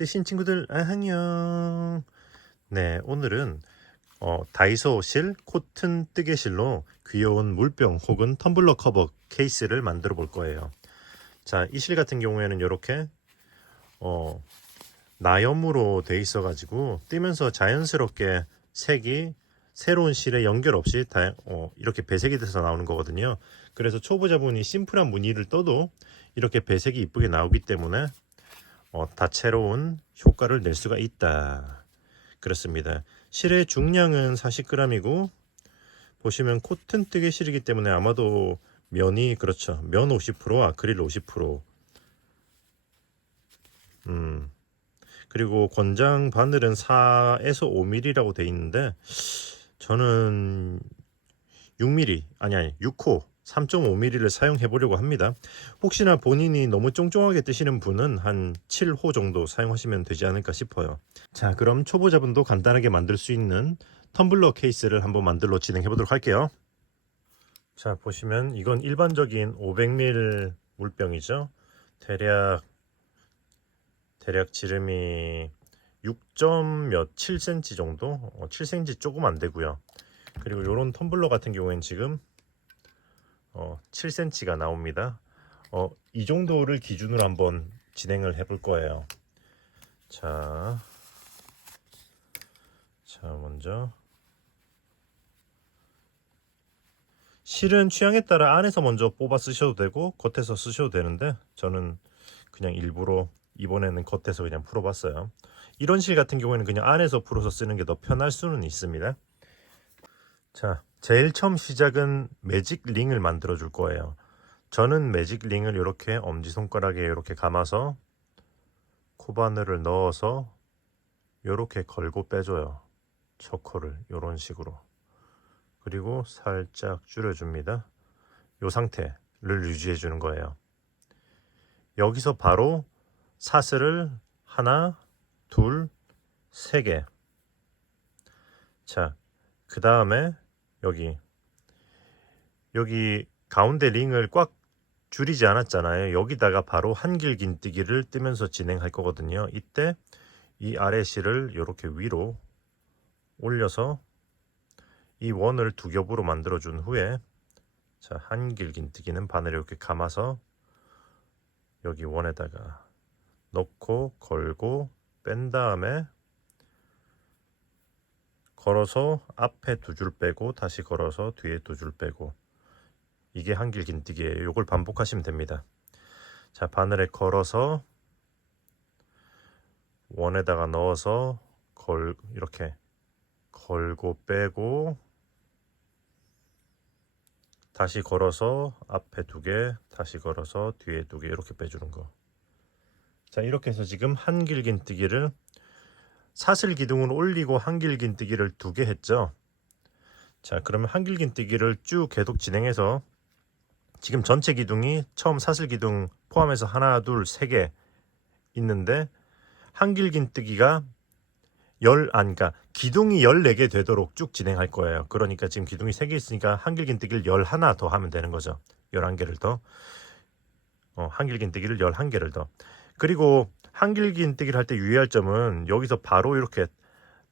뜨신 친구들 안녕. 네, 오늘은 다이소 실 코튼 뜨개실로 귀여운 물병 혹은 텀블러 커버 케이스를 만들어 볼 거예요. 자, 이 실 같은 경우에는 이렇게 어, 나염으로 돼 있어 가지고 뜨면서 자연스럽게 색이 새로운 실에 연결 없이 이렇게 배색이 돼서 나오는 거거든요. 그래서 초보자분이 심플한 무늬를 떠도 이렇게 배색이 이쁘게 나오기 때문에 다채로운 효과를 낼 수가 있다. 그렇습니다. 실의 중량은 40g이고 보시면 코튼 뜨개 실이기 때문에 아마도 면이 그렇죠. 면 50%, 아크릴 50%. 그리고 권장 바늘은 4에서 5mm라고 돼 있는데 저는 6mm 아니 6호 3.5mm를 사용해 보려고 합니다. 혹시나 본인이 너무 쫑쫑하게 뜨시는 분은 한 7호 정도 사용하시면 되지 않을까 싶어요. 자, 그럼 초보자분도 간단하게 만들 수 있는 텀블러 케이스를 한번 만들어 진행해 보도록 할게요. 자, 보시면 이건 일반적인 500ml 물병이죠. 대략 지름이 6몇 7cm 정도, 7cm 조금 안 되고요. 그리고 이런 텀블러 같은 경우에는 지금 7cm가 나옵니다. 이 정도를 기준으로 한번 진행을 해 볼 거예요. 자, 먼저 실은 취향에 따라 안에서 먼저 뽑아 쓰셔도 되고 겉에서 쓰셔도 되는데 저는 그냥 일부러 이번에는 겉에서 그냥 풀어봤어요. 이런 실 같은 경우에는 그냥 안에서 풀어서 쓰는 게 더 편할 수는 있습니다. 자, 제일 처음 시작은 매직 링을 만들어 줄 거예요. 저는 매직 링을 이렇게 엄지손가락에 이렇게 감아서 코바늘을 넣어서 이렇게 걸고 빼줘요. 초코를 이런 식으로. 그리고 살짝 줄여줍니다. 이 상태를 유지해 주는 거예요. 여기서 바로 사슬을 하나, 둘, 세 개. 자, 그 다음에 여기 가운데 링을 꽉 줄이지 않았잖아요. 여기다가 바로 한길긴뜨기를 뜨면서 진행할 거거든요. 이때 이 아래 실을 이렇게 위로 올려서 이 원을 두 겹으로 만들어 준 후에 자, 한길긴뜨기는 바늘을 이렇게 감아서 여기 원에다가 넣고 걸고 뺀 다음에 걸어서 앞에 두 줄 빼고 다시 걸어서 뒤에 두 줄 빼고 이게 한길긴뜨기예요. 이걸 반복하시면 됩니다. 자, 바늘에 걸어서 원에다가 넣어서 이렇게 걸고 빼고 다시 걸어서 앞에 두 개, 다시 걸어서 뒤에 두 개 이렇게 빼주는 거. 자, 이렇게 해서 지금 한길긴뜨기를 사슬 기둥을 올리고 한길긴뜨기를 두 개 했죠. 자, 그러면 한길긴뜨기를 쭉 계속 진행해서 지금 전체 기둥이 처음 사슬 기둥 포함해서 하나, 둘, 세 개 있는데 한길긴뜨기가 그러니까 기둥이 14개 되도록 쭉 진행할 거예요. 그러니까 지금 기둥이 3개 있으니까 한길긴뜨기를 11 더 하면 되는 거죠. 11개를 더. 한길긴뜨기를 11개를 더. 그리고 한길긴뜨기를 할 때 유의할 점은 여기서 바로 이렇게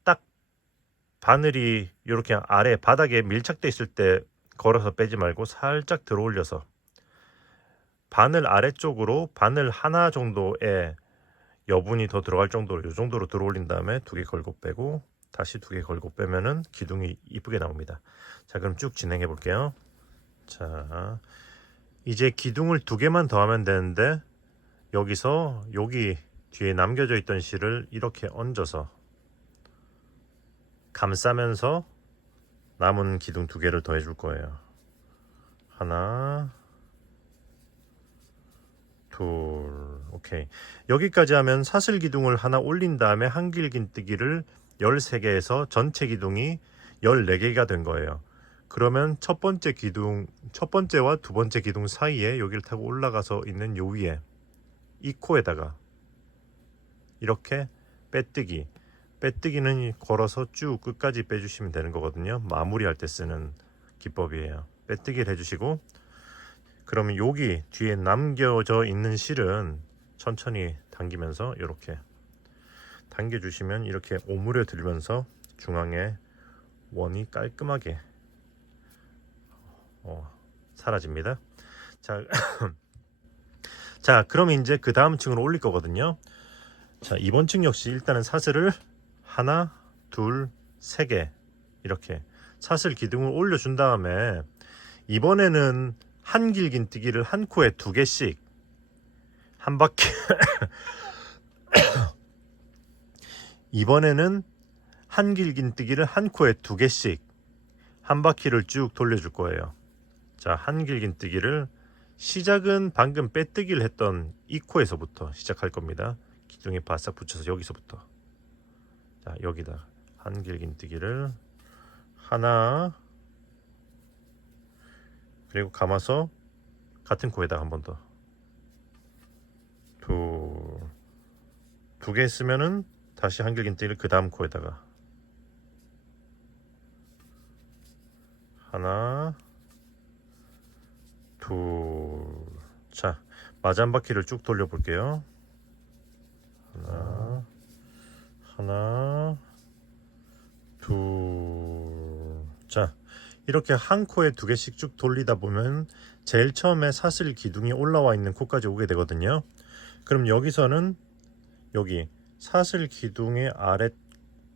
딱 바늘이 이렇게 아래 바닥에 밀착돼 있을 때 걸어서 빼지 말고 살짝 들어 올려서 바늘 아래쪽으로 바늘 하나 정도의 여분이 더 들어갈 정도로 이 정도로 들어 올린 다음에 두 개 걸고 빼고 다시 두 개 걸고 빼면은 기둥이 이쁘게 나옵니다. 자, 그럼 쭉 진행해 볼게요. 자, 이제 기둥을 두 개만 더 하면 되는데 여기서 여기 뒤에 남겨져 있던 실을 이렇게 얹어서 감싸면서 남은 기둥 두 개를 더 해줄 거예요. 하나, 둘, 오케이. 여기까지 하면 사슬 기둥을 하나 올린 다음에 한길긴뜨기를 13개에서 전체 기둥이 14개가 된 거예요. 그러면 첫 번째와 두 번째 기둥 사이에 여기를 타고 올라가서 있는 요 위에 이 코에다가 이렇게 빼뜨기는 걸어서 쭉 끝까지 빼주시면 되는 거거든요. 마무리할 때 쓰는 기법이에요. 빼뜨기를 해주시고 그러면 여기 뒤에 남겨져 있는 실은 천천히 당기면서 이렇게 당겨주시면 이렇게 오므려 들면서 중앙에 원이 깔끔하게 사라집니다. 자, 자, 그럼 이제 그 다음 층으로 올릴 거거든요. 자, 이번 층 역시 일단은 사슬을 하나, 둘, 세 개 이렇게 사슬 기둥을 올려준 다음에 이번에는 한 길긴뜨기를 한 코에 2개씩 한 바퀴 이번에는 한 길긴뜨기를 한 코에 2개씩 한 바퀴를 쭉 돌려줄 거예요. 자, 한 길긴뜨기를 시작은 방금 빼뜨기를 했던 이 코에서부터 시작할 겁니다. 기둥에 바싹 붙여서 여기서부터, 자, 여기다 한 길긴뜨기를 하나, 그리고 감아서 같은 코에다가 한 번 더, 두 개 했으면은 다시 한 길긴뜨기를 그 다음 코에다가 하나, 둘. 자, 마지 한 바퀴를 쭉 돌려 볼게요. 하나, 둘. 자, 이렇게 한 코에 2개씩 쭉 돌리다 보면 제일 처음에 사슬 기둥이 올라와 있는 코까지 오게 되거든요. 그럼 여기서는 여기 사슬 기둥의 아랫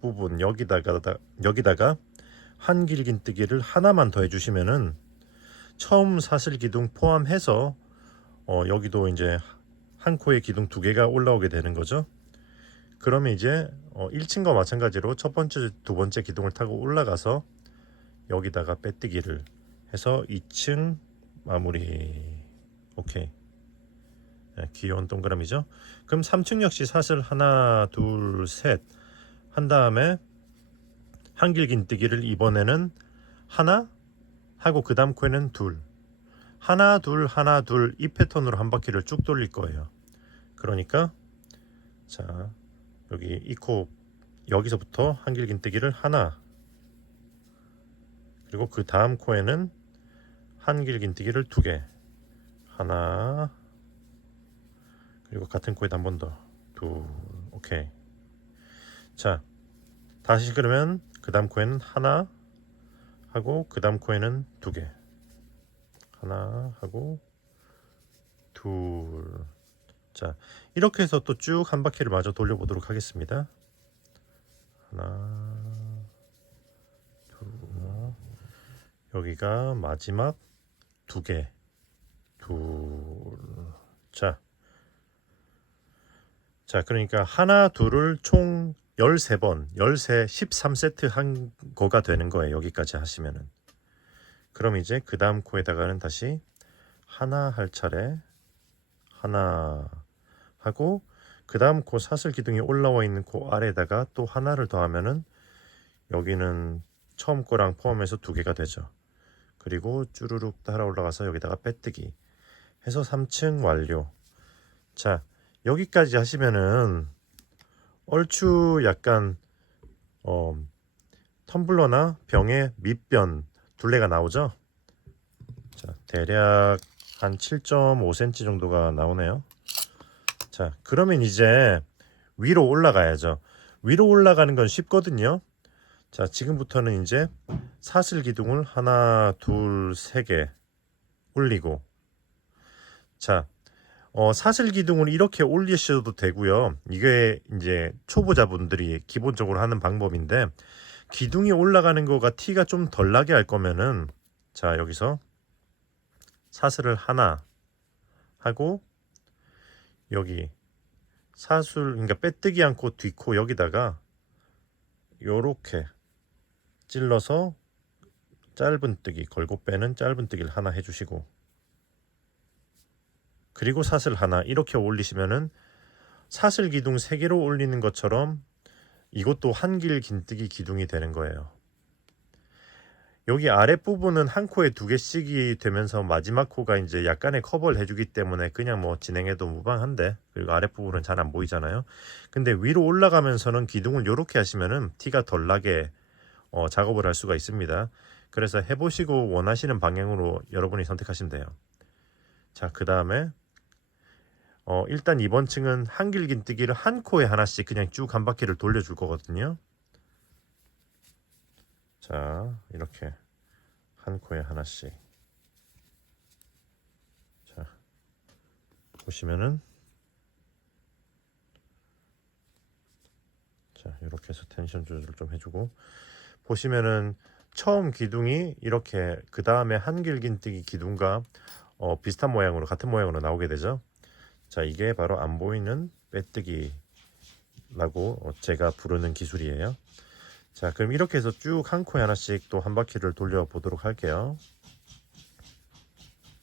부분 여기다가 한 길긴뜨기를 하나만 더 해주시면은 처음 사슬 기둥 포함해서 여기도 이제 한 코에 기둥 2개가 올라오게 되는 거죠. 그러면 이제 1층과 마찬가지로 첫 번째, 두 번째 기둥을 타고 올라가서 여기다가 빼뜨기를 해서 2층 마무리. 오케이. 네, 귀여운 동그라미죠. 그럼 3층 역시 사슬 하나, 둘, 셋 한 다음에 한 길긴뜨기를 이번에는 하나 하고 그 다음 코에는 둘, 하나 둘 하나 둘, 이 패턴으로 한 바퀴를 쭉 돌릴 거예요. 그러니까 자, 여기 이 코 여기서부터 한 길긴뜨기를 하나, 그리고 그 다음 코에는 한 길긴뜨기를 2개, 하나, 그리고 같은 코에다 한 번 더, 둘. 오케이. 자, 다시 그러면 그 다음 코에는 하나 하고 그 다음 코에는 2개, 하나 하고 둘. 자, 이렇게 해서 또 쭉 한 바퀴를 마저 돌려보도록 하겠습니다. 하나, 둘, 여기가 마지막 2개, 둘. 자, 그러니까 하나, 둘을 총 13번, 13세트 한 거가 되는 거예요. 여기까지 하시면은. 그럼 이제 그 다음 코에다가는 다시 하나 할 차례, 하나 하고 그 다음 코 사슬 기둥이 올라와 있는 코 아래에다가 또 하나를 더하면은 여기는 처음 거랑 포함해서 2개가 되죠. 그리고 쭈루룩 따라 올라가서 여기다가 빼뜨기 해서 3층 완료. 자, 여기까지 하시면은 얼추 약간 텀블러나 병의 밑변 둘레가 나오죠. 자, 대략 한 7.5cm 정도가 나오네요. 자, 그러면 이제 위로 올라가야죠. 위로 올라가는 건 쉽거든요. 자, 지금부터는 이제 사슬 기둥을 하나, 둘, 3개 올리고, 자, 사슬 기둥을 이렇게 올리셔도 되고요. 이게 이제 초보자분들이 기본적으로 하는 방법인데, 기둥이 올라가는 거가 티가 좀 덜 나게 할 거면은, 자, 여기서 사슬을 하나 하고 여기 사슬, 그러니까 빼뜨기 않고 뒷코 여기다가 요렇게 찔러서 짧은뜨기 걸고 빼는 짧은뜨기를 하나 해주시고, 그리고 사슬 하나 이렇게 올리시면은 사슬 기둥 3개로 올리는 것처럼 이것도 한길 긴뜨기 기둥이 되는 거예요. 여기 아랫부분은 한 코에 2개씩이 되면서 마지막 코가 이제 약간의 커버를 해주기 때문에 그냥 뭐 진행해도 무방한데, 그리고 아랫부분은 잘 안 보이잖아요. 근데 위로 올라가면서는 기둥을 이렇게 하시면은 티가 덜 나게 작업을 할 수가 있습니다. 그래서 해보시고 원하시는 방향으로 여러분이 선택하시면 돼요. 자, 그 다음에 일단 이번 층은 한길긴뜨기를 한 코에 하나씩 그냥 쭉 한 바퀴를 돌려줄 거거든요. 자, 이렇게 한 코에 하나씩. 자, 보시면은 자, 이렇게 해서 텐션 조절을 좀 해주고, 보시면은 처음 기둥이 이렇게 그 다음에 한길긴뜨기 기둥과 비슷한 모양으로 같은 모양으로 나오게 되죠. 자, 이게 바로 안 보이는 빼뜨기라고 제가 부르는 기술이에요. 자, 그럼 이렇게 해서 쭉 한 코에 하나씩 또 한 바퀴를 돌려 보도록 할게요.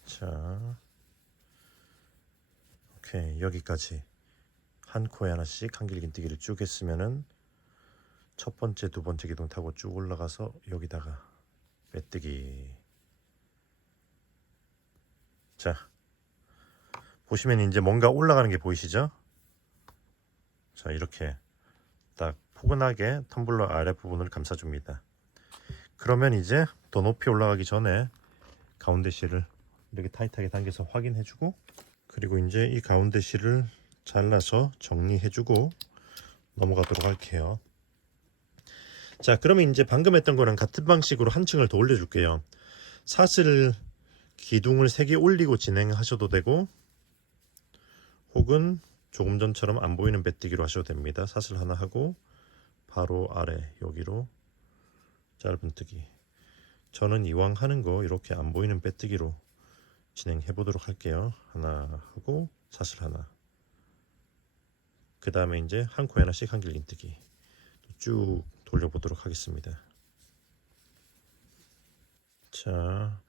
자, 오케이, 여기까지 한 코에 하나씩 한길긴뜨기를 쭉 했으면은 첫 번째, 두 번째 기둥 타고 쭉 올라가서 여기다가 빼뜨기. 자, 보시면 이제 뭔가 올라가는 게 보이시죠? 자, 이렇게 딱 포근하게 텀블러 아랫부분을 감싸줍니다. 그러면 이제 더 높이 올라가기 전에 가운데 실을 이렇게 타이트하게 당겨서 확인해주고, 그리고 이제 이 가운데 실을 잘라서 정리해주고 넘어가도록 할게요. 자, 그러면 이제 방금 했던 거랑 같은 방식으로 한 층을 더 올려줄게요. 사슬 기둥을 3개 올리고 진행하셔도 되고, 혹은 조금 전처럼 안 보이는 빼뜨기로 하셔도 됩니다. 사슬 하나 하고 바로 아래 여기로 짧은뜨기. 저는 이왕 하는 거 이렇게 안 보이는 빼뜨기로 진행해 보도록 할게요. 하나 하고 사슬 하나, 그 다음에 이제 한 코에 하나씩 한길긴뜨기 쭉 돌려보도록 하겠습니다. 자,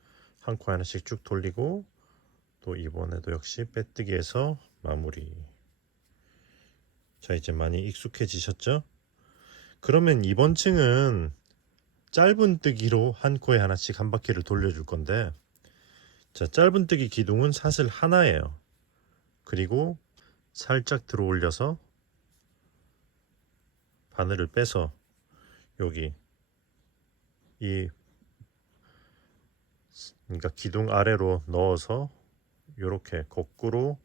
한 코에 하나씩 쭉 돌리고 또 이번에도 역시 빼뜨기에서 마무리. 자, 이제 많이 익숙해지셨죠? 그러면 이번 층은 짧은뜨기로 한 코에 하나씩 한 바퀴를 돌려줄 건데, 자, 짧은뜨기 기둥은 사슬 하나예요. 그리고 살짝 들어 올려서 바늘을 빼서 여기 이 그러니까 기둥 아래로 넣어서 이렇게 거꾸로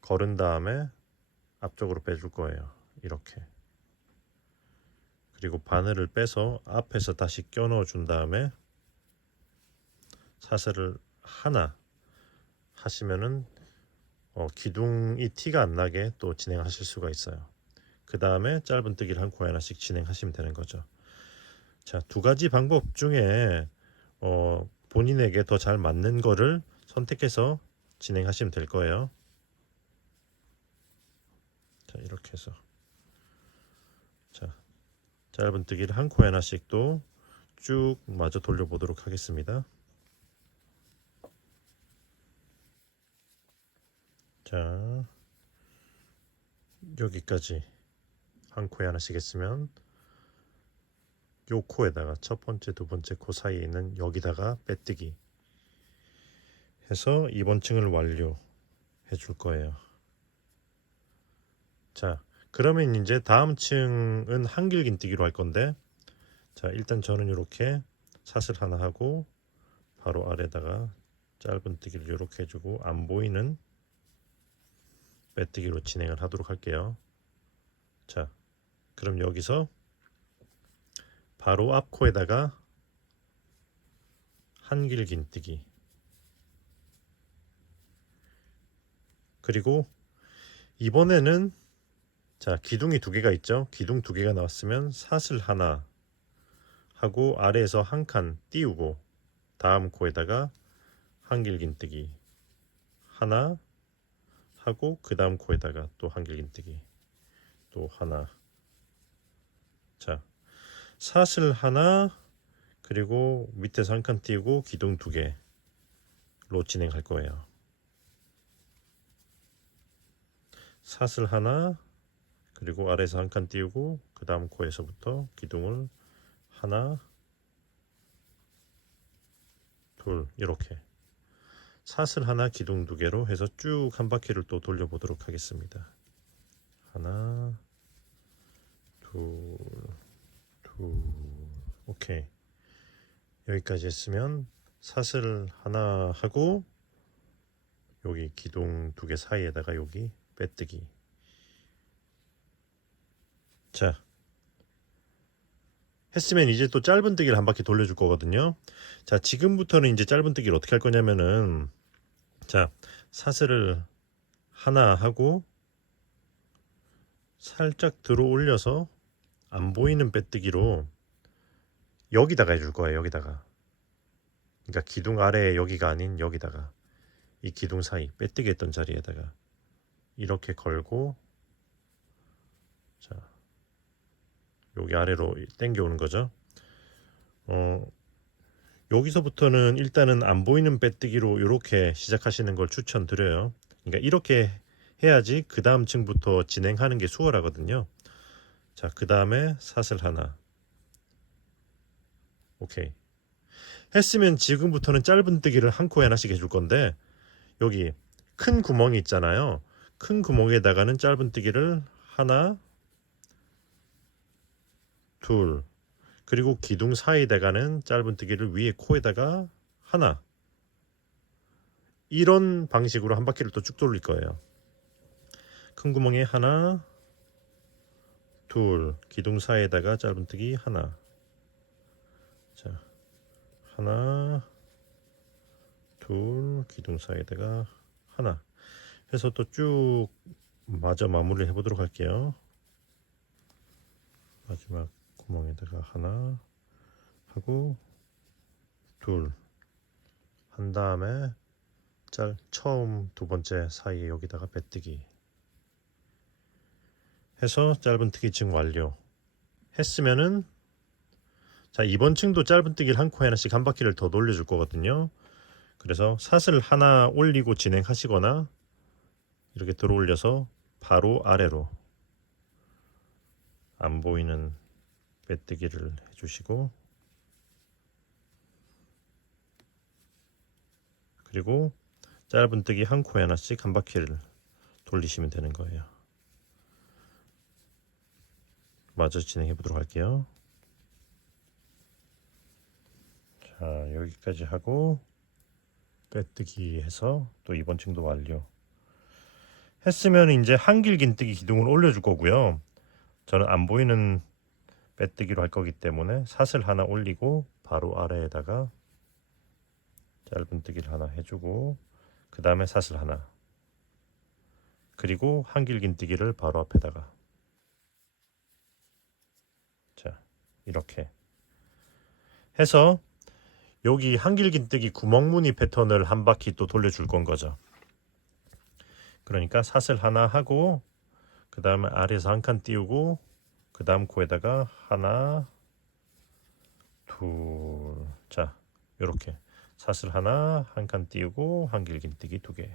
걸은 다음에 앞쪽으로 빼줄 거예요. 이렇게. 그리고 바늘을 빼서 앞에서 다시 껴 넣어 준 다음에 사슬을 하나 하시면은 기둥이 티가 안 나게 또 진행하실 수가 있어요. 그 다음에 짧은뜨기를 한 코에 하나씩 진행하시면 되는 거죠. 자, 두 가지 방법 중에 본인에게 더 잘 맞는 거를 선택해서 진행하시면 될 거예요. 자, 이렇게 해서 자, 짧은뜨기를 한 코에 하나씩 또 쭉 마저 돌려보도록 하겠습니다. 자, 여기까지 한 코에 하나씩 했으면 요 코에다가 첫 번째, 두 번째 코 사이에 있는 여기다가 빼뜨기 해서 이번 층을 완료해 줄 거예요. 자, 그러면 이제 다음 층은 한길긴뜨기로 할 건데, 자, 일단 저는 이렇게 사슬 하나 하고 바로 아래다가 짧은뜨기를 이렇게 해주고 안 보이는 빼뜨기로 진행을 하도록 할게요. 자, 그럼 여기서 바로 앞 코에다가 한길긴뜨기, 그리고 이번에는 자, 기둥이 두 개가 있죠. 기둥 두 개가 나왔으면 사슬 하나 하고 아래에서 한 칸 띄우고 다음 코에다가 한길긴뜨기 하나 하고 그 다음 코에다가 또 한길긴뜨기 또 하나. 자, 사슬 하나 그리고 밑에서 한 칸 띄우고 기둥 두 개로 진행할 거예요. 사슬 하나 그리고 아래에서 한 칸 띄우고 그 다음 코에서부터 기둥을 하나 둘 이렇게 사슬 하나 기둥 두 개로 해서 쭉 한 바퀴를 또 돌려보도록 하겠습니다. 하나 둘 오케이. 여기까지 했으면 사슬 하나 하고 여기 기둥 두 개 사이에다가 여기 빼뜨기. 자, 했으면 이제 또 짧은뜨기를 한 바퀴 돌려줄 거거든요. 자, 지금부터는 이제 짧은뜨기를 어떻게 할 거냐면은, 자, 사슬을 하나 하고 살짝 들어 올려서 안 보이는 빼뜨기로 여기다가 해줄 거예요. 여기다가. 그러니까 기둥 아래에 여기가 아닌 여기다가, 이 기둥 사이 빼뜨기 했던 자리에다가 이렇게 걸고, 자, 여기 아래로 당겨 오는 거죠. 여기서부터는 일단은 안 보이는 빼뜨기로 이렇게 시작하시는 걸 추천드려요. 그러니까 이렇게 해야지 그 다음 층부터 진행하는 게 수월하거든요. 자, 그 다음에 사슬 하나. 오케이. 했으면 지금부터는 짧은뜨기를 한 코에 하나씩 해줄 건데, 여기 큰 구멍이 있잖아요. 큰 구멍에다가는 짧은뜨기를 하나, 둘, 그리고 기둥 사이에다가는 짧은뜨기를 위에 코에다가 하나. 이런 방식으로 한 바퀴를 또 쭉 돌릴 거예요. 큰 구멍에 하나, 둘, 기둥 사이에다가 짧은뜨기 하나. 자, 하나, 둘, 기둥 사이에다가 하나 해서 또 쭉 마저 마무리를 해보도록 할게요. 마지막 구멍에다가 하나 하고 둘 한 다음에 처음 두 번째 사이에 여기다가 빼뜨기 해서 짧은뜨기 층 완료 했으면은, 자, 이번 층도 짧은뜨기를 한 코에 하나씩 한 바퀴를 더 돌려줄 거거든요. 그래서 사슬 하나 올리고 진행하시거나 이렇게 들어 올려서 바로 아래로 안 보이는 빼뜨기를 해주시고, 그리고 짧은뜨기 한 코에 하나씩 한 바퀴를 돌리시면 되는 거예요. 마저 진행해 보도록 할게요. 자, 여기까지 하고 빼뜨기 해서 또 이번 층도 완료 했으면 이제 한길 긴뜨기 기둥을 올려줄 거고요. 저는 안 보이는 빼뜨기로 할 거기 때문에 사슬 하나 올리고 바로 아래에다가 짧은뜨기를 하나 해주고, 그 다음에 사슬 하나, 그리고 한길 긴뜨기를 바로 앞에다가, 자, 이렇게 해서 여기 한길 긴뜨기 구멍무늬 패턴을 한 바퀴 또 돌려줄 건 거죠. 그러니까 사슬 하나 하고 그 다음에 아래에서 한 칸 띄우고 그 다음 코에다가 하나, 둘, 자, 이렇게 사슬 하나, 한 칸 띄우고 한길 긴뜨기 두 개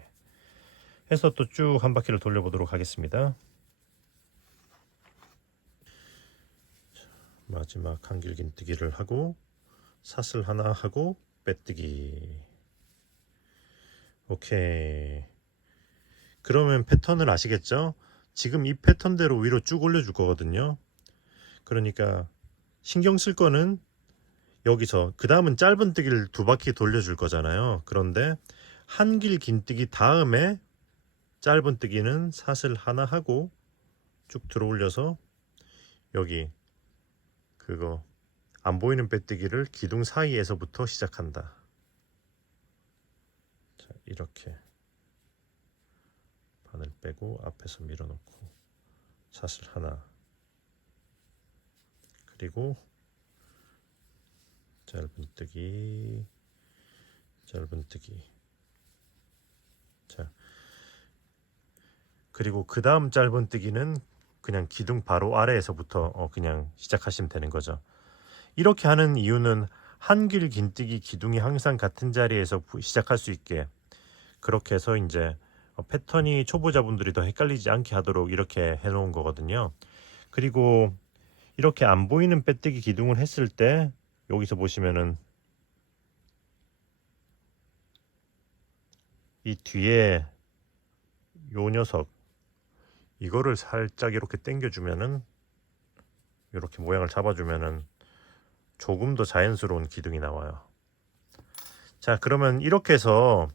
해서 또 쭉 한 바퀴를 돌려보도록 하겠습니다. 마지막 한길 긴뜨기를 하고 사슬 하나 하고 빼뜨기. 오케이. 그러면 패턴을 아시겠죠? 지금 이 패턴대로 위로 쭉 올려줄 거거든요. 그러니까 신경 쓸 거는 여기서 그 다음은 짧은뜨기를 두 바퀴 돌려줄 거잖아요. 그런데 한길 긴뜨기 다음에 짧은뜨기는 사슬 하나 하고 쭉 들어 올려서 여기 그거 안 보이는 빼뜨기를 기둥 사이에서부터 시작한다. 자, 이렇게 바늘 빼고 앞에서 밀어넣고 사슬 하나, 그리고 짧은뜨기, 짧은뜨기. 자, 그리고 그 다음 짧은뜨기는 그냥 기둥 바로 아래에서부터 그냥 시작하시면 되는 거죠. 이렇게 하는 이유는 한길 긴뜨기 기둥이 항상 같은 자리에서 시작할 수 있게, 그렇게 해서 이제 패턴이 초보자분들이 더 헷갈리지 않게 하도록 이렇게 해놓은 거거든요. 그리고 이렇게 안 보이는 빼뜨기 기둥을 했을 때 여기서 보시면은 이 뒤에 요 녀석 이거를 살짝 이렇게 당겨주면은, 이렇게 모양을 잡아주면은 조금 더 자연스러운 기둥이 나와요. 자, 그러면 이렇게 해서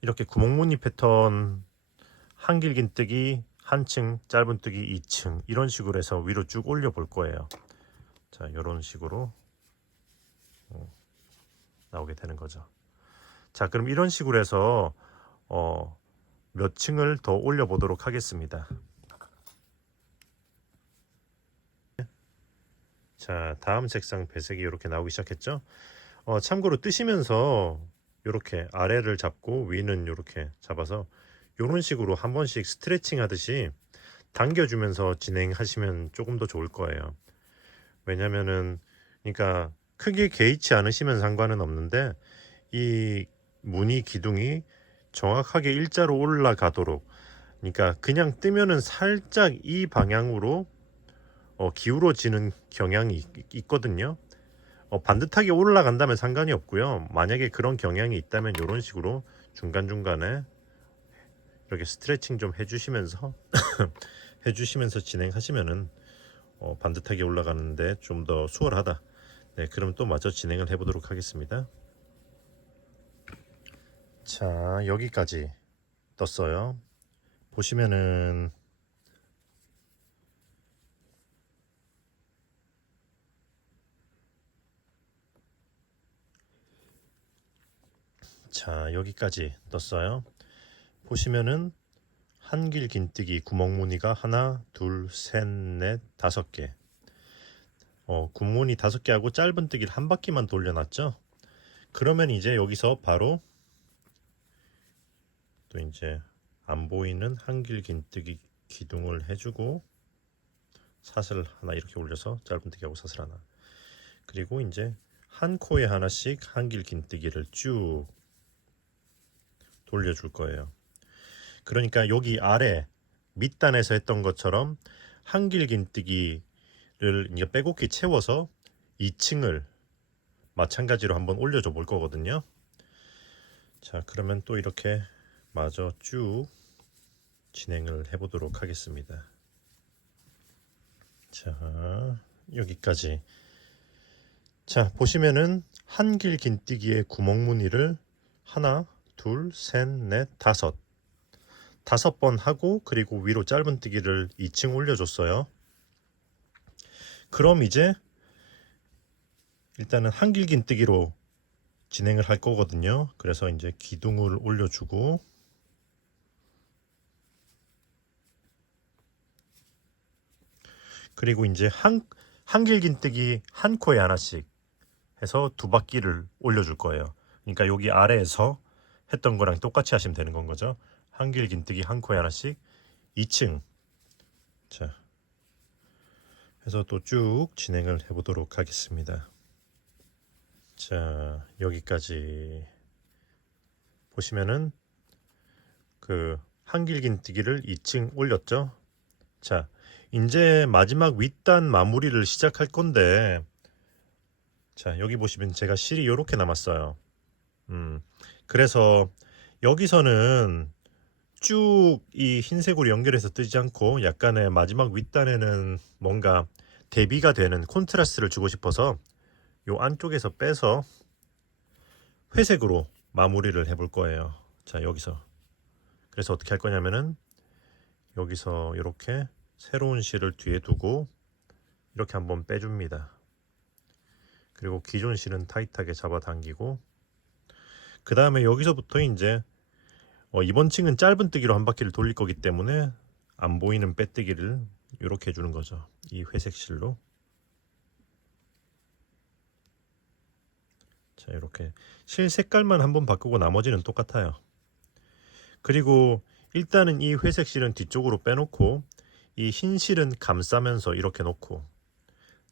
이렇게 구멍무늬 패턴 한길긴뜨기 한층, 짧은뜨기 2층 이런 식으로 해서 위로 쭉 올려 볼 거예요. 자, 이런 식으로 나오게 되는 거죠. 자, 그럼 이런 식으로 해서 몇 층을 더 올려 보도록 하겠습니다. 자, 다음 색상 배색이 이렇게 나오기 시작했죠. 참고로 뜨시면서 이렇게 아래를 잡고 위는 이렇게 잡아서 이런 식으로 한 번씩 스트레칭 하듯이 당겨주면서 진행하시면 조금 더 좋을 거예요. 왜냐면은 그러니까 크게 개의치 않으시면 상관은 없는데 이 무늬 기둥이 정확하게 일자로 올라가도록, 그러니까 그냥 뜨면은 살짝 이 방향으로 기울어지는 경향이 있거든요. 반듯하게 올라간다면 상관이 없고요. 만약에 그런 경향이 있다면 이런 식으로 중간중간에 이렇게 스트레칭 좀 해주시면서 해주시면서 진행하시면은 반듯하게 올라가는데 좀 더 수월하다. 네, 그럼 또 마저 진행을 해보도록 하겠습니다. 자, 여기까지 떴어요. 보시면은 자, 여기까지 떴어요. 보시면은 한길 긴뜨기 구멍 무늬가 하나, 둘, 셋, 넷, 5개. 구멍무늬 5개 하고 짧은 뜨기를 한 바퀴만 돌려놨죠. 그러면 이제 여기서 바로 또 이제 안 보이는 한길 긴뜨기 기둥을 해주고 사슬 하나 이렇게 올려서 짧은 뜨기하고 사슬 하나, 그리고 이제 한 코에 하나씩 한길 긴뜨기를 쭉 돌려줄 거예요. 그러니까 여기 아래 밑단에서 했던 것처럼 한길 긴뜨기를 이제 빼곡히 채워서 2층을 마찬가지로 한번 올려줘 볼 거거든요. 자, 그러면 또 이렇게 마저 쭉 진행을 해보도록 하겠습니다. 자, 여기까지. 자, 보시면은 한길 긴뜨기의 구멍 무늬를 하나, 둘, 셋, 넷, 5번 하고, 그리고 위로 짧은뜨기를 2층 올려줬어요. 그럼 이제 일단은 한길 긴뜨기로 진행을 할 거거든요. 그래서 이제 기둥을 올려주고, 그리고 이제 한길 긴뜨기 한 코에 하나씩 해서 2바퀴를 올려줄 거예요. 그러니까 여기 아래에서 했던 거랑 똑같이 하시면 되는 건 거죠. 한길 긴뜨기 한 코에 하나씩 2층. 자, 해서 또 쭉 진행을 해보도록 하겠습니다. 자, 여기까지 보시면은 그 한길 긴뜨기를 2층 올렸죠. 자, 이제 마지막 윗단 마무리를 시작할 건데, 자, 여기 보시면 제가 실이 이렇게 남았어요. 그래서 여기서는 쭉 이 흰색으로 연결해서 뜨지 않고 약간의 마지막 윗단에는 뭔가 대비가 되는 콘트라스트를 주고 싶어서 요 안쪽에서 빼서 회색으로 마무리를 해볼 거예요. 자, 여기서. 그래서 어떻게 할 거냐면은 여기서 이렇게 새로운 실을 뒤에 두고 이렇게 한번 빼줍니다. 그리고 기존 실은 타이트하게 잡아당기고, 그 다음에 여기서부터 이제 이번 층은 짧은 뜨기로 한 바퀴를 돌릴 거기 때문에 안 보이는 빼뜨기를 이렇게 해주는 거죠. 이 회색 실로. 자, 이렇게 실 색깔만 한번 바꾸고 나머지는 똑같아요. 그리고 일단은 이 회색 실은 뒤쪽으로 빼놓고 이 흰 실은 감싸면서 이렇게 놓고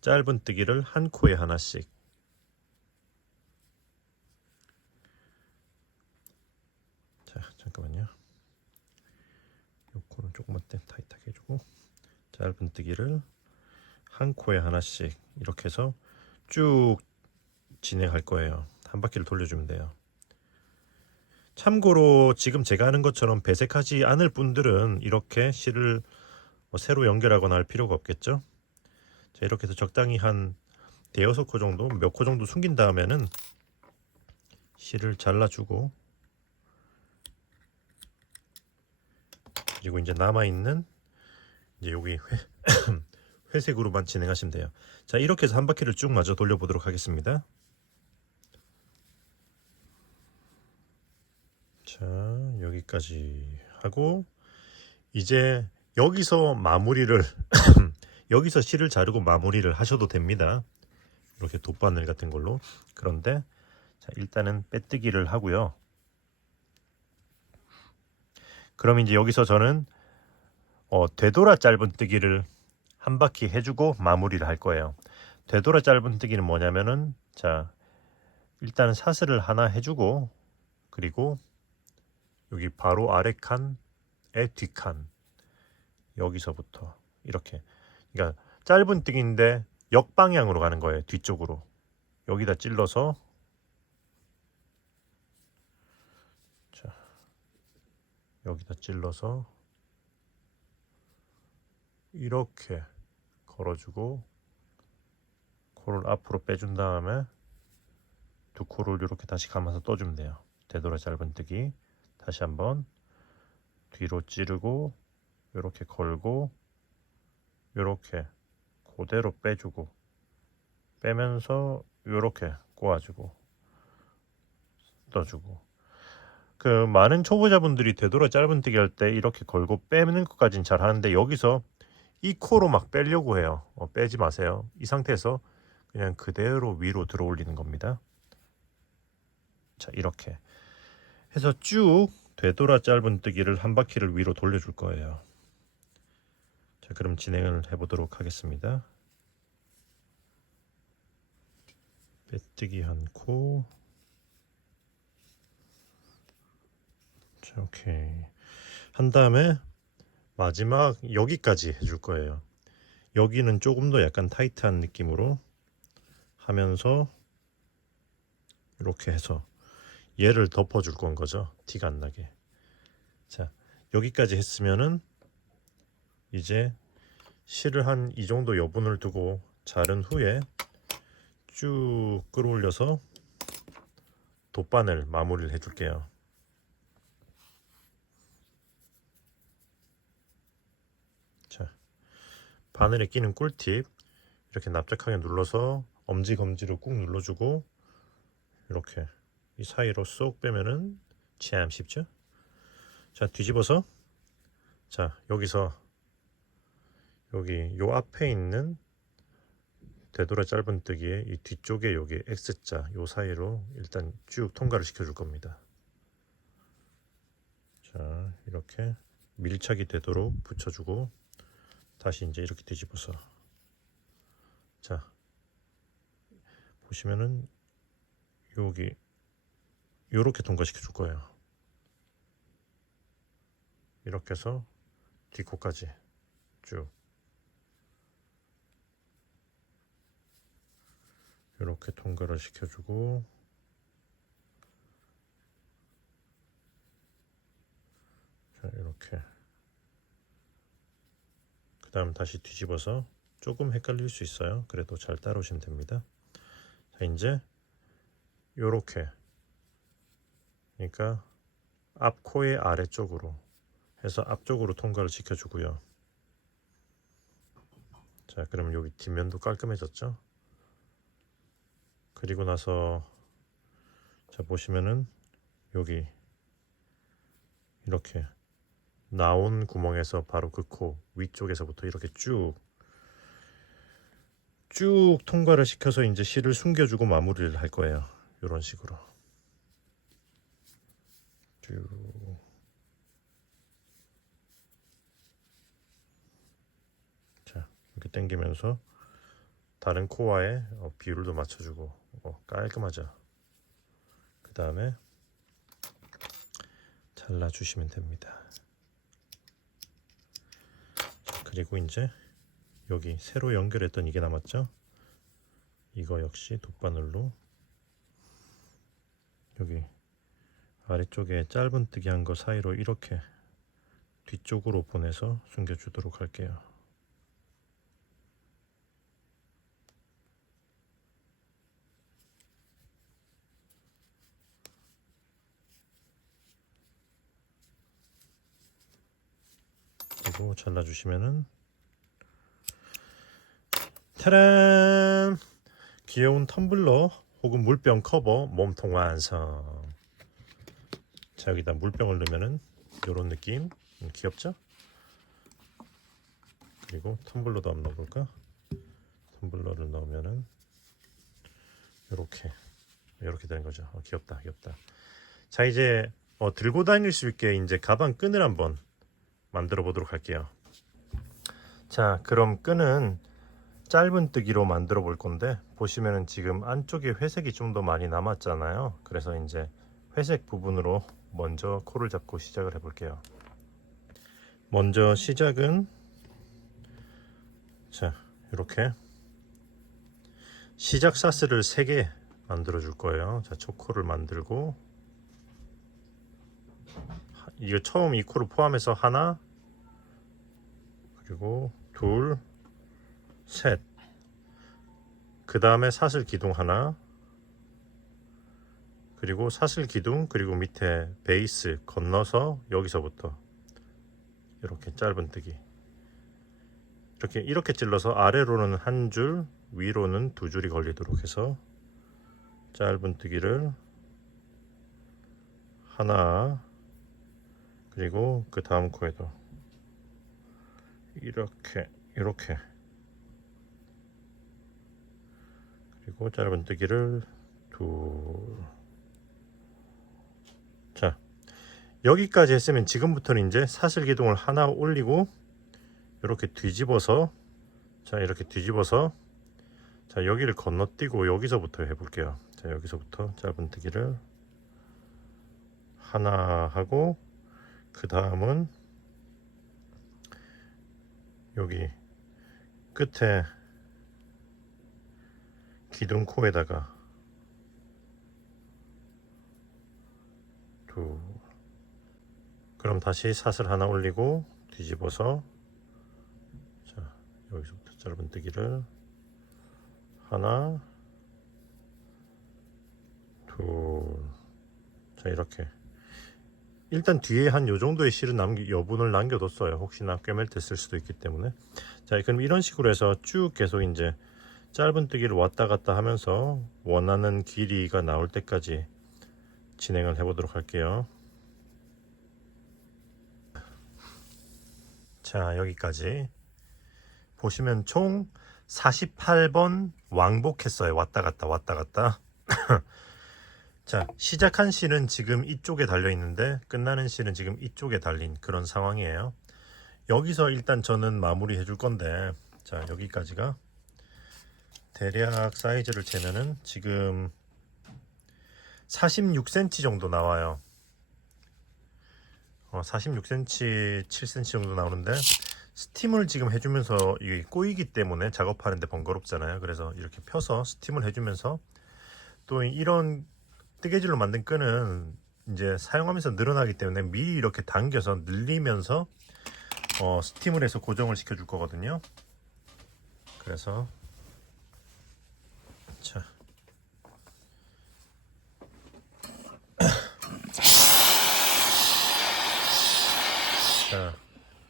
짧은 뜨기를 한 코에 하나씩. 자, 잠깐만요. 요 코는 조금만 타이트하게 해주고 짧은 뜨기를 한 코에 하나씩 이렇게 해서 쭉 진행할 거예요. 한 바퀴를 돌려주면 돼요. 참고로 지금 제가 하는 것처럼 배색하지 않을 분들은 이렇게 실을 새로 연결하거나 할 필요가 없겠죠. 자, 이렇게 해서 적당히 한 대여섯 코 정도, 몇 코 정도 숨긴 다음에는 실을 잘라주고 그리고 이제 남아있는 이제 여기 회색으로만 진행하시면 돼요. 자, 이렇게 해서 한 바퀴를 쭉 마저 돌려보도록 하겠습니다. 자, 여기까지 하고 이제 여기서 마무리를 여기서 실을 자르고 마무리를 하셔도 됩니다. 이렇게 돗바늘 같은 걸로. 그런데 자, 일단은 빼뜨기를 하고요. 그럼 이제 여기서 저는 되돌아 짧은뜨기를 한 바퀴 해주고 마무리를 할 거예요. 되돌아 짧은뜨기는 뭐냐면은 자, 일단은 사슬을 하나 해주고 그리고 여기 바로 아래 칸의 뒷칸 여기서부터 이렇게, 그러니까 짧은뜨기인데 역방향으로 가는 거예요. 뒤쪽으로 여기다 찔러서 자, 여기다 찔러서 이렇게 걸어주고 코를 앞으로 빼준 다음에 두 코를 이렇게 다시 감아서 떠주면 돼요. 되돌아 짧은뜨기 다시 한번 뒤로 찌르고 이렇게 걸고 이렇게 그대로 빼주고 빼면서 이렇게 꼬아주고 떠주고. 그 많은 초보자분들이 되돌아 짧은뜨기 할 때 이렇게 걸고 빼는 것까지는 잘 하는데 여기서 이 코로 막 빼려고 해요. 빼지 마세요. 이 상태에서 그냥 그대로 위로 들어 올리는 겁니다. 자, 이렇게 해서 쭉 되돌아 짧은뜨기를 한 바퀴를 위로 돌려줄 거예요. 자, 그럼 진행을 해보도록 하겠습니다. 빼뜨기 한 코. 자, 오케이. 한 다음에 마지막 여기까지 해줄 거예요. 여기는 조금 더 약간 타이트한 느낌으로 하면서 이렇게 해서 얘를 덮어줄 건 거죠. 티가 안 나게. 자, 여기까지 했으면은 이제 실을 한 이 정도 여분을 두고 자른 후에 쭉 끌어올려서 돗바늘 마무리를 해줄게요. 자, 바늘에 끼는 꿀팁 이렇게 납작하게 눌러서 엄지 검지로 꾹 눌러주고 이렇게 이 사이로 쏙 빼면은 참 쉽죠? 자, 뒤집어서 자, 여기서 여기 요 앞에 있는 되돌아 짧은뜨기의 이 뒤쪽에 여기 X자 요 사이로 일단 쭉 통과를 시켜줄 겁니다. 자, 이렇게 밀착이 되도록 붙여주고 다시 이제 이렇게 뒤집어서 자, 보시면은 여기 요렇게 통과시켜 줄 거예요. 이렇게 해서 뒷코까지 쭉 이렇게 통과를 시켜주고 자, 이렇게 그 다음 다시 뒤집어서 조금 헷갈릴 수 있어요. 그래도 잘 따라오시면 됩니다. 자, 이제 요렇게 그러니까 앞코의 아래쪽으로 해서 앞쪽으로 통과를 시켜주고요. 자, 그럼 여기 뒷면도 깔끔해졌죠? 그리고 나서 자, 보시면은 여기 이렇게 나온 구멍에서 바로 그 코 위쪽에서부터 이렇게 쭉 통과를 시켜서 이제 실을 숨겨주고 마무리를 할 거예요. 이런 식으로 쭉. 자, 이렇게 당기면서 다른 코와의 비율도 맞춰주고 깔끔하죠. 그 다음에 잘라주시면 됩니다. 자, 그리고 이제 여기 새로 연결했던 이게 남았죠. 이거 역시 돗바늘로 여기 아래쪽에 짧은뜨기 한 거 사이로 이렇게 뒤쪽으로 보내서 숨겨주도록 할게요. 그리고 잘라주시면은 타란! 귀여운 텀블러 혹은 물병 커버 몸통 완성. 자, 여기다 물병을 넣으면은 요런 느낌. 귀엽죠? 그리고 텀블러도 한번 넣어볼까? 텀블러를 넣으면은 요렇게 되는 거죠. 귀엽다. 자, 이제 들고 다닐 수 있게 이제 가방 끈을 한번 만들어 보도록 할게요. 자, 그럼 끈은 짧은뜨기로 만들어 볼 건데, 보시면은 지금 안쪽에 회색이 좀 더 많이 남았잖아요. 그래서 이제 회색 부분으로 먼저 코를 잡고 시작을 해 볼게요. 먼저 시작은 자, 이렇게 시작 사슬을 3개 만들어 줄 거예요. 자, 첫 코를 만들고, 이거 처음 이 코를 포함해서 하나, 그리고 둘, 셋. 그 다음에 사슬 기둥 하나, 그리고 사슬 기둥, 그리고 밑에 베이스 건너서 여기서부터 이렇게 짧은뜨기, 이렇게 찔러서 아래로는 한 줄, 위로는 2줄이 걸리도록 해서 짧은뜨기를 하나, 그리고 그 다음 코에도 이렇게 그리고 짧은뜨기를 둘. 자, 여기까지 했으면 지금부터는 이제 사슬 기둥을 하나 올리고 이렇게 뒤집어서, 이렇게 뒤집어서, 자, 여기를 건너뛰고 여기서부터 해볼게요. 자, 여기서부터 짧은뜨기를 하나 하고, 그 다음은 여기 끝에 기둥 코에다가 둘. 그럼 다시 사슬 하나 올리고 뒤집어서, 자, 여기서부터 짧은뜨기를 하나, 둘. 자, 이렇게 일단 뒤에 한 요 정도의 실은 여분을 남겨뒀어요. 혹시나 꿰맬 때 쓸 수도 있기 때문에. 자, 그럼 이런 식으로 해서 쭉 계속 이제 짧은뜨기를 왔다 갔다 하면서 원하는 길이가 나올 때까지 진행을 해보도록 할게요. 자, 여기까지 보시면 총 48번 왕복했어요. 왔다 갔다. 자, 시작한 실은 지금 이쪽에 달려 있는데 끝나는 실은 지금 이쪽에 달린 그런 상황이에요. 여기서 일단 저는 마무리 해줄 건데, 자, 여기까지가 대략 사이즈를 재면은 지금 46cm 정도 나와요. 46cm, 7cm 정도 나오는데, 스팀을 지금 해주면서 이게 꼬이기 때문에 작업하는데 번거롭잖아요. 그래서 이렇게 펴서 스팀을 해주면서, 또 이런 뜨개질로 만든 끈은 이제 사용하면서 늘어나기 때문에 미리 이렇게 당겨서 늘리면서 스팀을 해서 고정을 시켜줄 거거든요. 그래서 자,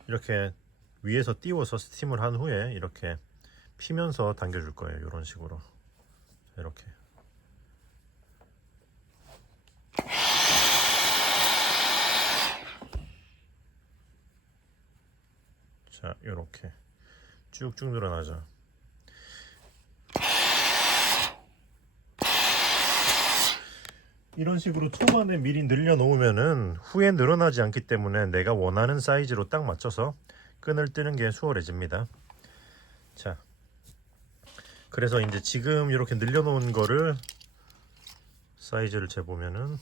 이렇게 위에서 띄워서 스팀을 한 후에 이렇게 피면서 당겨줄 거예요. 이런 식으로 이렇게. 자, 이렇게 쭉쭉 늘어나죠. 이런 식으로 초반에 미리 늘려 놓으면은 후에 늘어나지 않기 때문에 내가 원하는 사이즈로 딱 맞춰서 끈을 뜨는 게 수월해집니다. 자, 그래서 이제 지금 이렇게 늘려 놓은 거를 사이즈를 재보면은,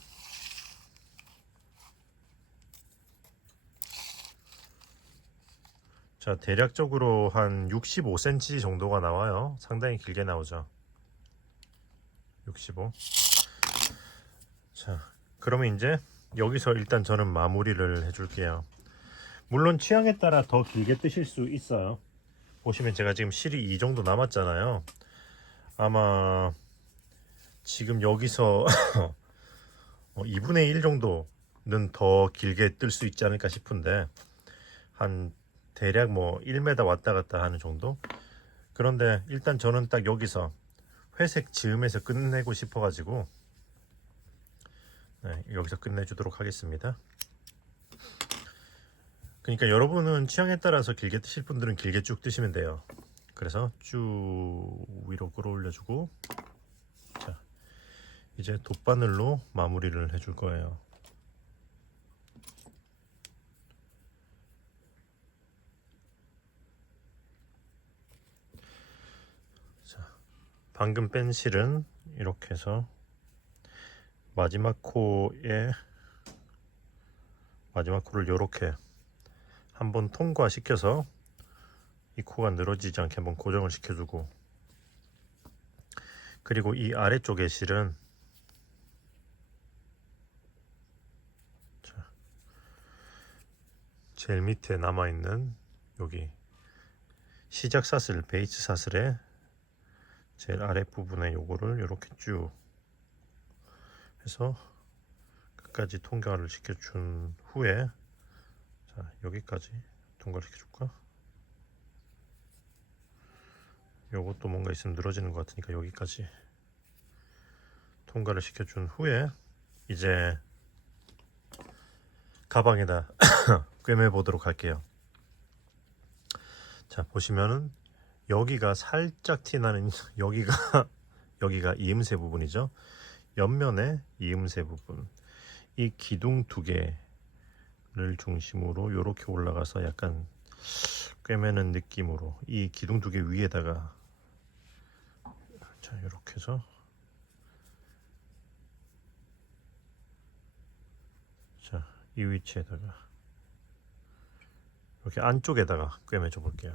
자, 대략적으로 한 65cm 정도가 나와요. 상당히 길게 나오죠. 65. 자, 그러면 이제 여기서 일단 저는 마무리를 해줄게요. 물론 취향에 따라 더 길게 뜨실 수 있어요. 보시면 제가 지금 실이 이 정도 남았잖아요. 아마 지금 여기서 2분의 1 정도는 더 길게 뜰 수 있지 않을까 싶은데, 한 대략 뭐 1m 왔다 갔다 하는 정도. 그런데 일단 저는 딱 여기서 회색 지음에서 끝내고 싶어 가지고 여기서 끝내주도록 하겠습니다. 그러니까 여러분은 취향에 따라서 길게 뜨실 분들은 길게 쭉 뜨시면 돼요. 그래서 쭉 위로 끌어올려주고, 자 이제 돗바늘로 마무리를 해줄 거예요. 자, 방금 뺀 실은 이렇게 해서 마지막 코를 이렇게 한번 통과시켜서 이 코가 늘어지지 않게 한번 고정을 시켜주고, 그리고 이 아래쪽의 실은 제일 밑에 남아있는 여기 시작 사슬, 베이스 사슬의 제일 아랫부분에 요거를 이렇게 쭉 해서 끝까지 통과를 시켜준 후에, 자 여기까지 통과를 시켜줄까? 요것도 뭔가 있으면 늘어지는 것 같으니까 여기까지 통과를 시켜준 후에 이제 가방에다 꿰매 보도록 할게요. 자 보시면은 여기가 살짝 티나는 여기가 이음새 부분이죠. 옆면에 이음새 부분, 이 기둥 두 개를 중심으로 이렇게 올라가서 약간 꿰매는 느낌으로 이 기둥 두 개 위에다가, 자 이렇게 해서, 자 이 위치에다가 이렇게 안쪽에다가 꿰매줘 볼게요.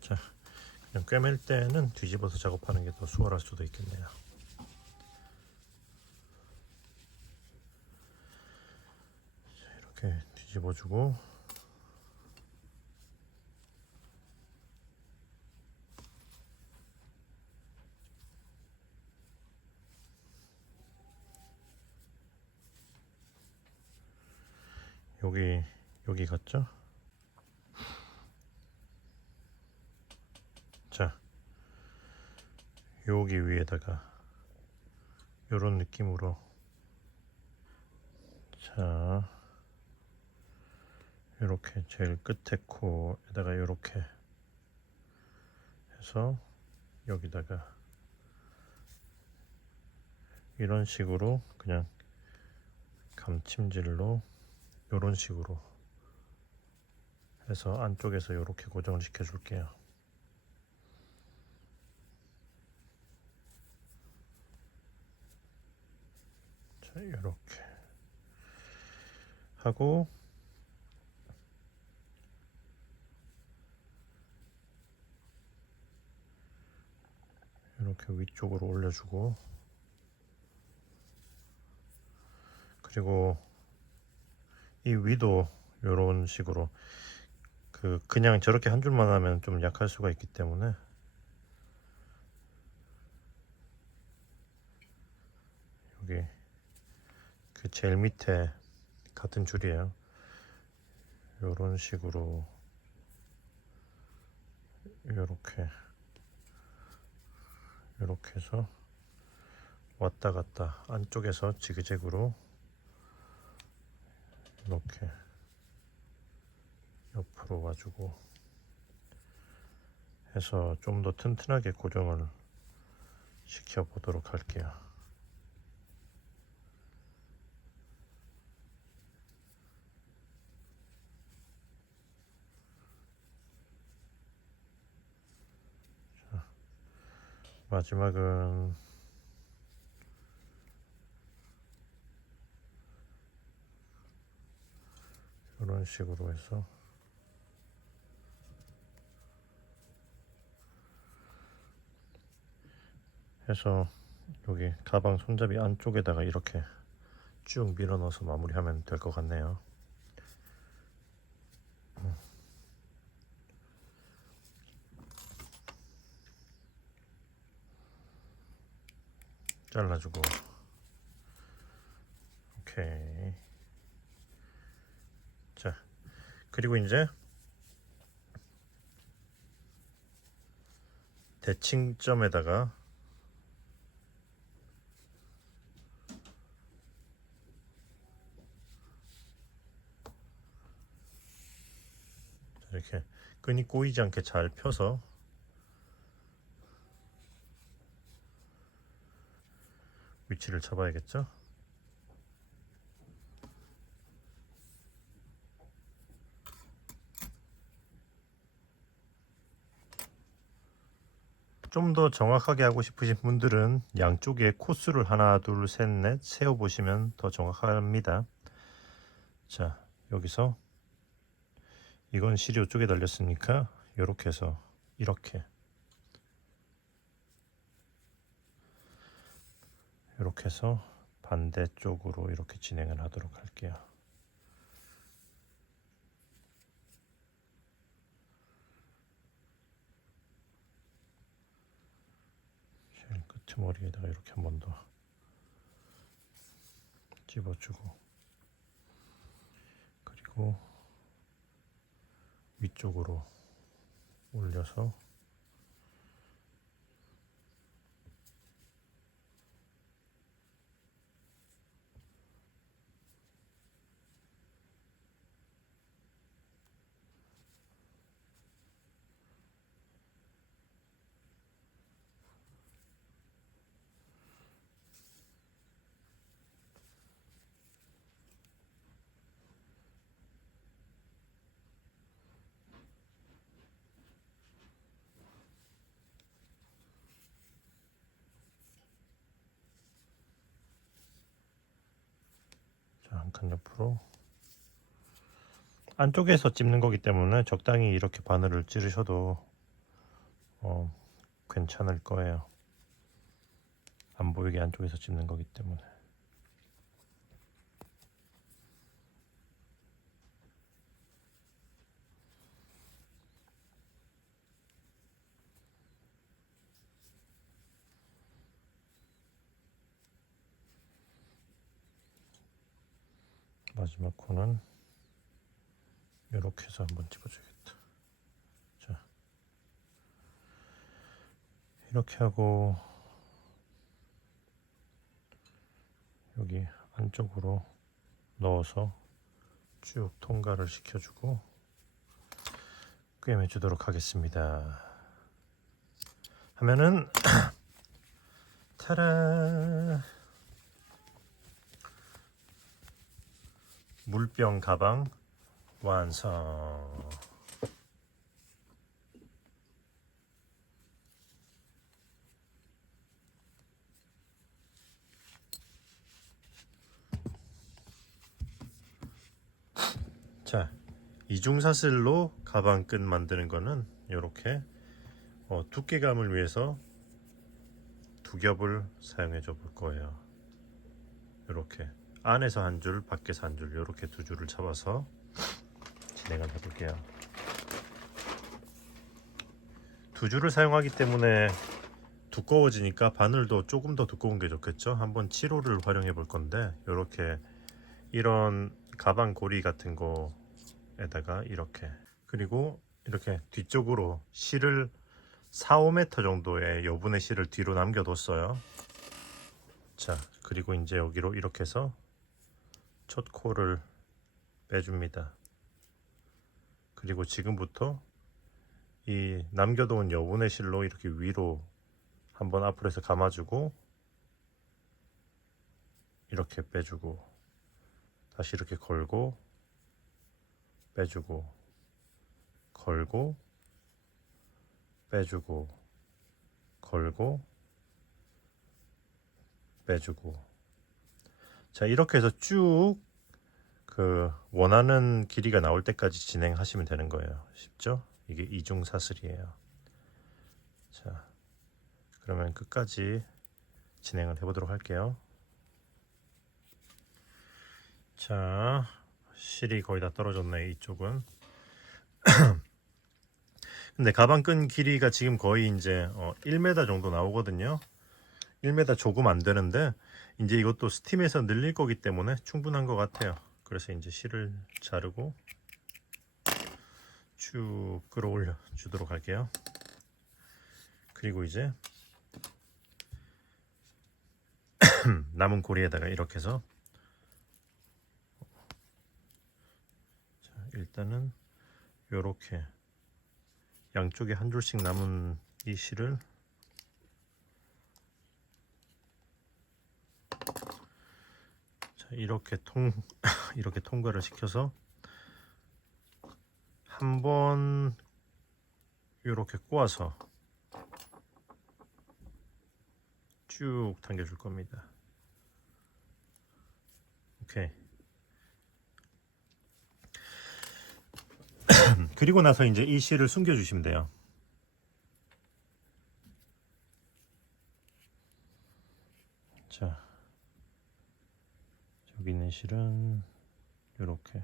자 그냥 꿰맬 때는 뒤집어서 작업하는 게 더 수월할 수도 있겠네요. 자, 이렇게 뒤집어주고, 여기 같죠? 자 여기 위에다가 요런 느낌으로, 자 이렇게 제일 끝에 코에다가 이렇게 해서 여기다가 이런 식으로 그냥 감침질로 이런 식으로 해서 안쪽에서 이렇게 고정을 시켜 줄게요. 자 이렇게 하고, 이렇게 위쪽으로 올려주고, 그리고 이 위도 이런 식으로 그냥 저렇게 한 줄만 하면 좀 약할 수가 있기 때문에 여기 그 제일 밑에 같은 줄이에요. 이런 식으로 이렇게 해서 왔다 갔다 안쪽에서 지그재그로 이렇게 옆으로 와주고 해서 좀 더 튼튼하게 고정을 시켜 보도록 할게요. 자, 마지막은 이런 식으로 해서 해서 여기 가방 손잡이 안쪽에다가 이렇게 쭉 밀어 넣어서 마무리하면 될 것 같네요. 잘라주고. 오케이. 자, 그리고 이제 대칭점에다가 이렇게 끈이 꼬이지 않게 잘 펴서 위치를 잡아야겠죠? 좀 더 정확하게 하고 싶으신 분들은 양쪽에 코스를 하나, 둘, 셋, 넷 세어 보시면 더 정확합니다. 자, 여기서 이건 실이 이쪽에 달렸으니까 이렇게 해서 이렇게 해서 반대쪽으로 이렇게 진행을 하도록 할게요. 실 끄트머리에다가 이렇게 한 번 더 집어주고, 그리고 위쪽으로 올려서 한 칸 옆으로. 안쪽에서 찝는 거기 때문에 적당히 이렇게 바늘을 찌르셔도 괜찮을 거예요. 안 보이게 안쪽에서 찝는 거기 때문에. 마지막 코는 이렇게 해서 한번 집어줘야겠다. 자, 이렇게 하고 여기 안쪽으로 넣어서 쭉 통과를 시켜주고 꿰매주도록 하겠습니다. 하면은 타라! 물병 가방 완성. 자, 이중사슬로 가방끈 만드는 거는 이렇게 두께감을 위해서 두 겹을 사용해 줘 볼 거예요. 이렇게 안에서 한 줄, 밖에서 한 줄, 이렇게 두 줄을 잡아서 진행을 해볼게요. 두 줄을 사용하기 때문에 두꺼워지니까 바늘도 조금 더 두꺼운 게 좋겠죠. 한번 7호를 활용해 볼 건데, 이렇게 이런 가방 고리 같은 거에다가 이렇게, 그리고 이렇게 뒤쪽으로 실을 4, 5m 정도의 여분의 실을 뒤로 남겨뒀어요. 자, 그리고 이제 여기로 이렇게 해서 첫 코를 빼줍니다. 그리고 지금부터 이 남겨놓은 여분의 실로 이렇게 위로 한번 앞으로 해서 감아주고, 이렇게 빼주고, 다시 이렇게 걸고 빼주고, 걸고 빼주고, 걸고 빼주고. 자, 이렇게 해서 쭉 그 원하는 길이가 나올 때까지 진행하시면 되는 거예요. 쉽죠? 이게 이중사슬이에요. 자, 그러면 끝까지 진행을 해보도록 할게요. 자, 실이 거의 다 떨어졌네, 이쪽은. 근데 가방끈 길이가 지금 거의 이제 1m 정도 나오거든요. 1m 조금 안 되는데 이제 이것도 스팀에서 늘릴 거기 때문에 충분한 것 같아요. 그래서 이제 실을 자르고 쭉 끌어올려 주도록 할게요. 그리고 이제 남은 고리에다가 이렇게 해서 자, 일단은 요렇게 양쪽에 한 줄씩 남은 이 실을 자, 이렇게 이렇게 통과를 시켜서 한번 이렇게 꼬아서 쭉 당겨줄 겁니다. 오케이. 그리고 나서 이제 이 실을 숨겨 주시면 돼요. 자, 여기 있는 실은 이렇게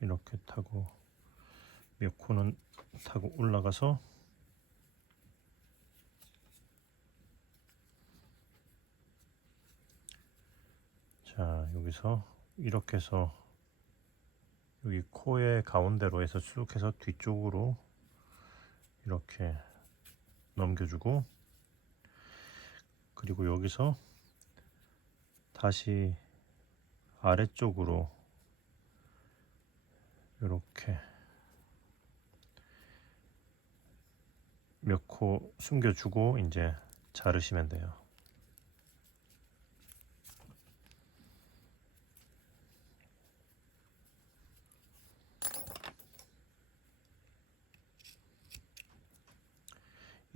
이렇게 타고 몇 코는 타고 올라가서 자, 여기서 이렇게 해서 여기 코의 가운데로 해서 쭉 해서 뒤쪽으로 이렇게 넘겨주고, 그리고 여기서 다시 아래쪽으로 이렇게 몇 코 숨겨주고 이제 자르시면 돼요.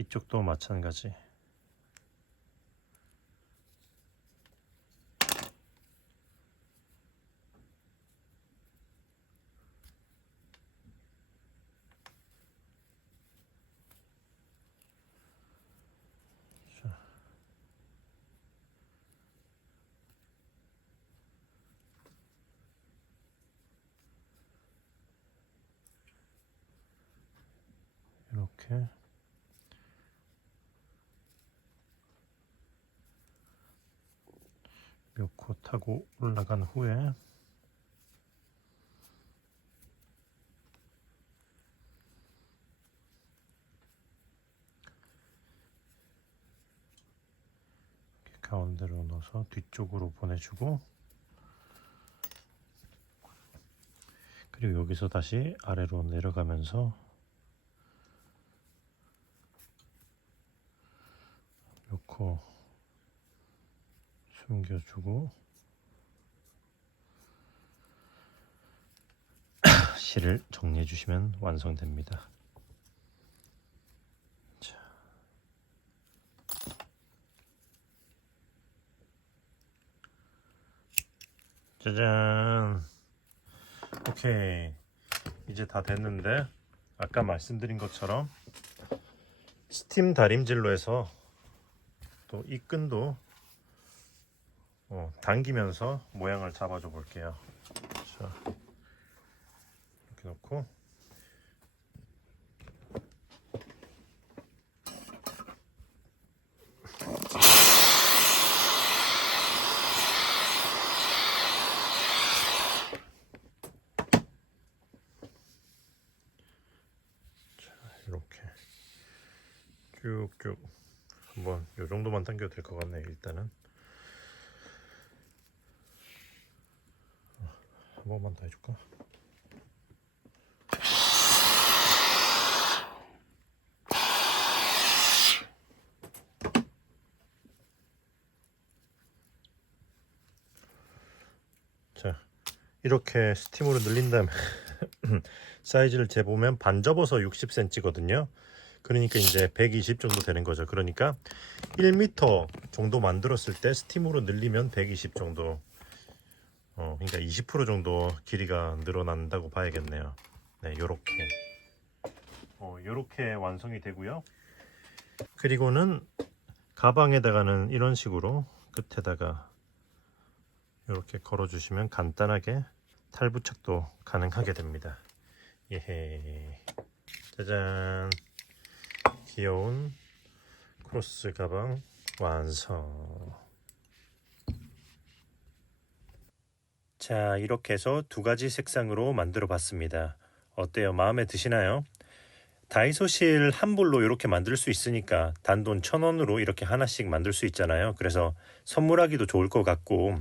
이쪽도 마찬가지. 이렇게 몇 코 타고 올라간 후에 이렇게 가운데로 넣어서 뒤쪽으로 보내주고, 그리고 여기서 다시 아래로 내려가면서 몇 코 숨겨주고 실을 정리해 주시면 완성됩니다. 자. 짜잔. 오케이, 이제 다 됐는데 아까 말씀드린 것처럼 스팀 다림질로 해서 또 이 끈도 당기면서 모양을 잡아줘 볼게요. 자, 이렇게 놓고 이렇게 쭉쭉 한번 요 정도만 당겨도 될 것 같네. 일단은 한 번만 더 해줄까? 자, 이렇게 스팀으로 늘린 다음에 사이즈를 재보면 반 접어서 60cm거든요. 그러니까 이제 120 정도 되는 거죠. 그러니까 1m 정도 만들었을 때 스팀으로 늘리면 120 정도 그러니까 20% 정도 길이가 늘어난다고 봐야겠네요. 네, 요렇게 완성이 되고요. 그리고는 가방에다가는 이런 식으로 끝에다가 이렇게 걸어주시면 간단하게 탈부착도 가능하게 됩니다. 예헤. 짜잔. 귀여운 크로스 가방 완성. 자, 이렇게 해서 두 가지 색상으로 만들어 봤습니다. 어때요? 마음에 드시나요? 다이소실 한 불로 이렇게 만들 수 있으니까 단돈 1,000원으로 이렇게 하나씩 만들 수 있잖아요. 그래서 선물하기도 좋을 것 같고,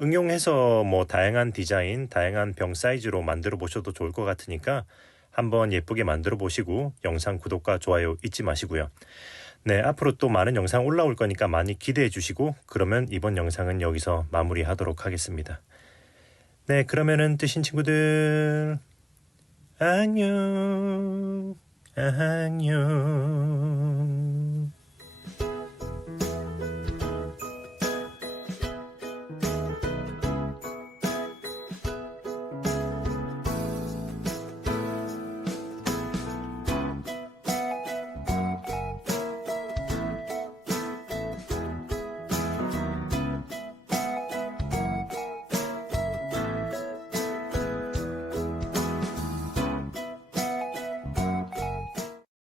응용해서 뭐 다양한 디자인, 다양한 병 사이즈로 만들어 보셔도 좋을 것 같으니까 한번 예쁘게 만들어 보시고 영상 구독과 좋아요 잊지 마시고요. 네, 앞으로 또 많은 영상 올라올 거니까 많이 기대해 주시고, 그러면 이번 영상은 여기서 마무리하도록 하겠습니다. 네, 그러면은 뜨신 친구들 안녕. 안녕.